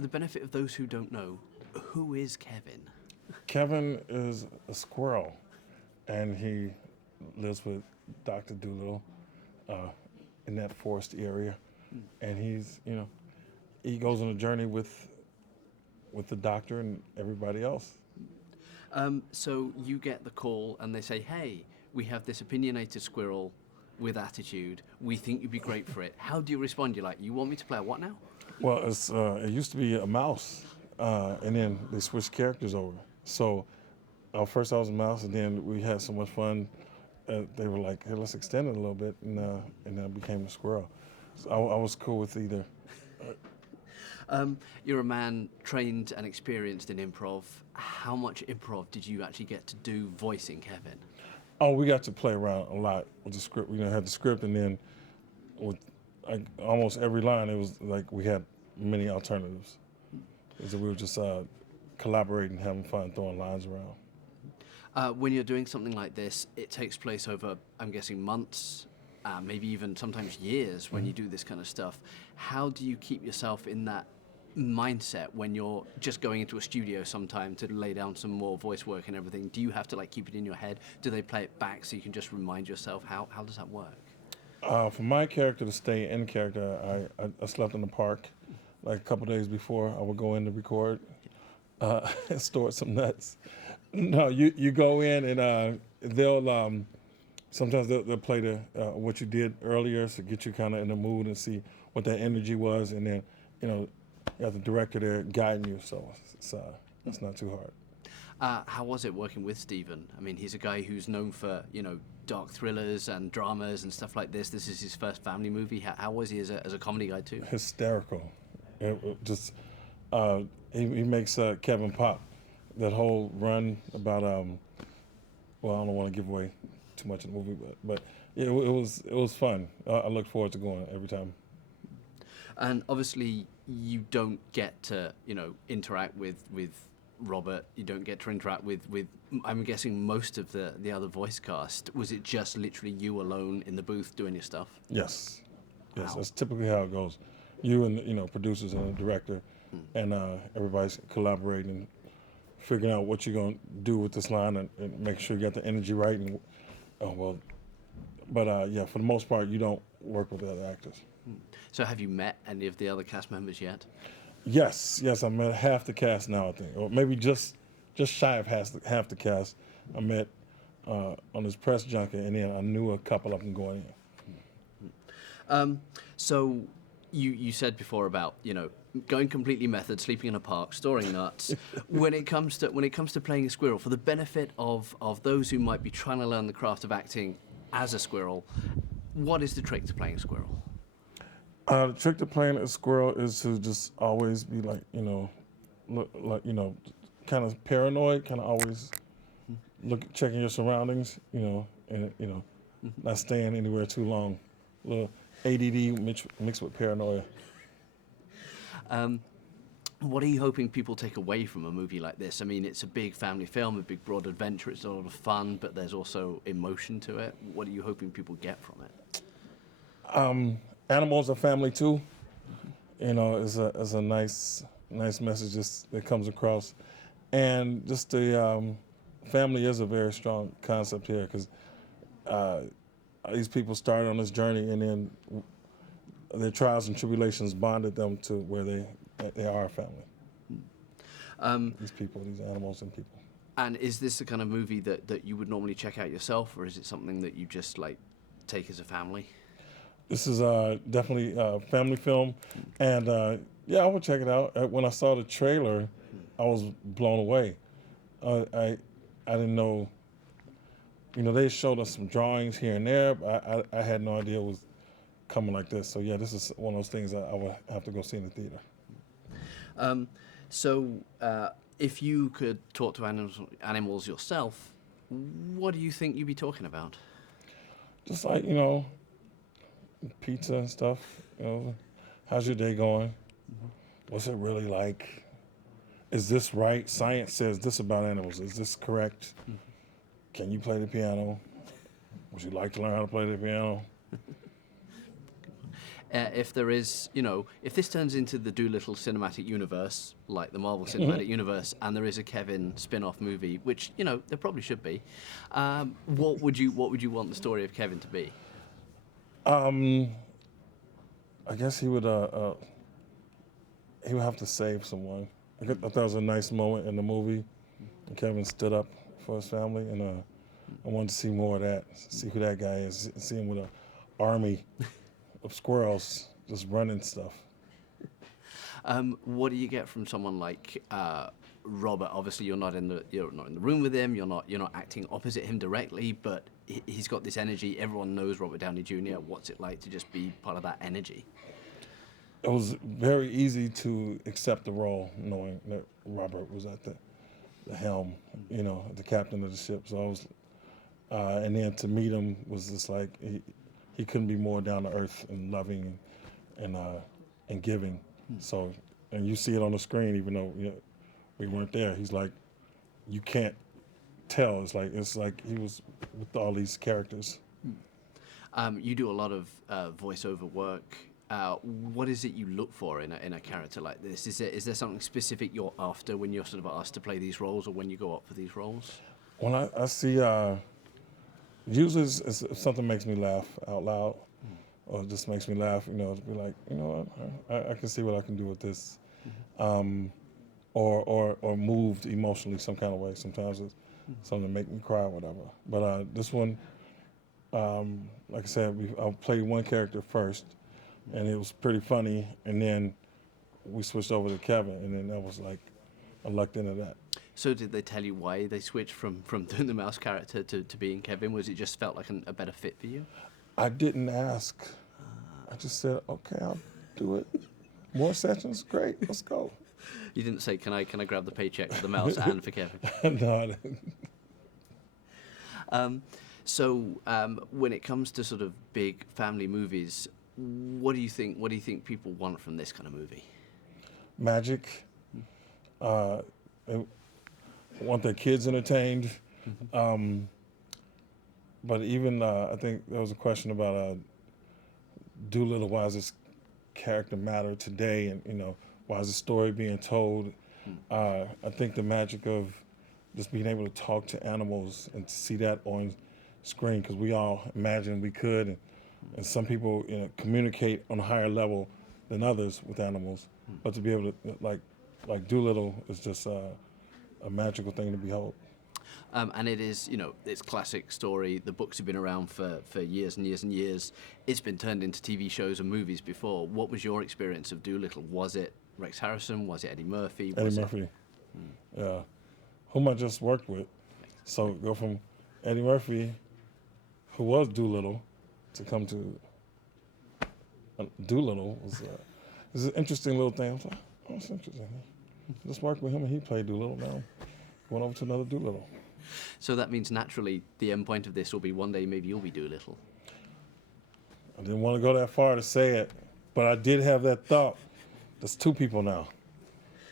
for the benefit of those who don't know, who is Kevin? Kevin is a squirrel, and he lives with Dr. Dolittle in that forest area, and he goes on a journey with the doctor and everybody else. So you get the call and they say, hey, we have this opinionated squirrel with attitude. We think you'd be great for it. How do you respond? You're like, you want me to play a what now? Well, it used to be a mouse, and then they switched characters over. So first I was a mouse, and then we had so much fun. They were like, hey, let's extend it a little bit, and then I became a squirrel. So I was cool with either. You're a man trained and experienced in improv. How much improv did you actually get to do voicing Kevin? Oh, we got to play around a lot with the script. We had the script, and then with almost every line, it was like we had many alternatives. So we were just collaborating, having fun, throwing lines around. When you're doing something like this, it takes place over, I'm guessing, months, maybe even sometimes years when you do this kind of stuff. How do you keep yourself in that mindset when you're just going into a studio sometime to lay down some more voice work and everything? Do you have to keep it in your head? Do they play it back so you can just remind yourself? How does that work? For my character to stay in character, I slept in the park a couple days before I would go in to record and store some nuts. No, you go in and they'll sometimes they'll play what you did earlier to get you kind of in the mood and see what that energy was, and then you have the director there guiding you, so it's not too hard. How was it working with Stephen? I mean, he's a guy who's known for dark thrillers and dramas and stuff like this. This is his first family movie. How was he as a comedy guy too? Hysterical. He makes Kevin pop. That whole run about well, I don't want to give away too much of the movie, but yeah, it was fun. I look forward to going every time. And obviously, you don't get to interact with Robert. You don't get to interact with I'm guessing most of the other voice cast. Was it just literally you alone in the booth doing your stuff? Yes, Wow. That's typically how it goes. You and producers and the director, and everybody's collaborating, figuring out what you're gonna do with this line, and making sure you got the energy right. And yeah, for the most part, you don't work with the other actors. So have you met any of the other cast members yet? Yes, I met half the cast now, I think, or maybe just shy of half the cast. I met on this press junket, and then I knew a couple of them going in. So you said before about going completely method, sleeping in a park, storing nuts. when it comes to playing a squirrel, for the benefit of those who might be trying to learn the craft of acting as a squirrel, what is the trick to playing a squirrel? The trick to playing a squirrel is to just always be kind of paranoid, kind of always checking your surroundings, and not staying anywhere too long. A little ADD mixed with paranoia. What are you hoping people take away from a movie like this? I mean, it's a big family film, a big broad adventure. It's a lot of fun, but there's also emotion to it. What are you hoping people get from it? Animals are family too. Is a nice message that comes across, and just the family is a very strong concept here, because these people started on this journey, and then their trials and tribulations bonded them to where they are a family. These people, these animals and people. And is this the kind of movie that you would normally check out yourself, or is it something that you just take as a family? This is definitely a family film, and I would check it out. When I saw the trailer, I was blown away. I didn't know. They showed us some drawings here and there, but I had no idea it was coming like this. So yeah, this is one of those things that I would have to go see in the theater. So if you could talk to animals yourself, what do you think you'd be talking about? Just pizza and stuff. How's your day going? What's it really like? Is this right? Science says this about animals. Is this correct? Can you play the piano? Would you like to learn how to play the piano? If there is, if this turns into the Dolittle cinematic universe, like the Marvel cinematic universe, and there is a Kevin spin-off movie, which there probably should be, what would you want the story of Kevin to be? I guess he would have to save someone. I thought that was a nice moment in the movie. And Kevin stood up for his family, and I wanted to see more of that. See who that guy is. See him with an army of squirrels just running stuff. What do you get from someone like Robert? Obviously, you're not in the room with him. You're not acting opposite him directly, but he's got this energy. Everyone knows Robert Downey Jr. What's it like to just be part of that energy? It was very easy to accept the role, knowing that Robert was at the helm, the captain of the ship. So I was, and then to meet him was just like he couldn't be more down to earth and loving and giving. So, and you see it on the screen, even though we weren't there. He's like, you can't tell. It's like he was with all these characters. You do a lot of voiceover work. What is it you look for in a character like this? Is there something specific you're after when you're sort of asked to play these roles, or when you go up for these roles? When I see, usually it's something makes me laugh out loud, or just makes me laugh. To be like, I can see what I can do with this, or moved emotionally some kind of way. Sometimes it's something to make me cry, or whatever. But this one, like I said, I played one character first. And it was pretty funny, and then we switched over to Kevin, and then that was like, I lucked into that. So did they tell you why they switched from doing the mouse character to being Kevin? Was it just felt like a better fit for you? I didn't ask. I just said, okay, I'll do it. More sessions? Great, let's go. You didn't say, can I grab the paycheck for the mouse and for Kevin? No, I didn't. So when it comes to sort of big family movies, what do you think people want from this kind of movie? Magic. They want their kids entertained. But even I think there was a question about Dolittle. Why does this character matter today? And why is the story being told? I think the magic of just being able to talk to animals and to see that on screen, because we all imagined we could. And some people communicate on a higher level than others with animals, but to be able to like Dolittle is just a magical thing to behold. And it is, it's classic story. The books have been around for years and years and years. It's been turned into TV shows and movies before. What was your experience of Dolittle? Was it Rex Harrison? Was it Eddie Murphy? Murphy, yeah, whom I just worked with. So go from Eddie Murphy, who was Dolittle, to come to Dolittle was an interesting little thing. I was like, oh, that's interesting. Just worked with him and he played Dolittle. Now going over to another Dolittle. So that means naturally the end point of this will be one day maybe you'll be Dolittle. I didn't want to go that far to say it, but I did have that thought. There's two people now.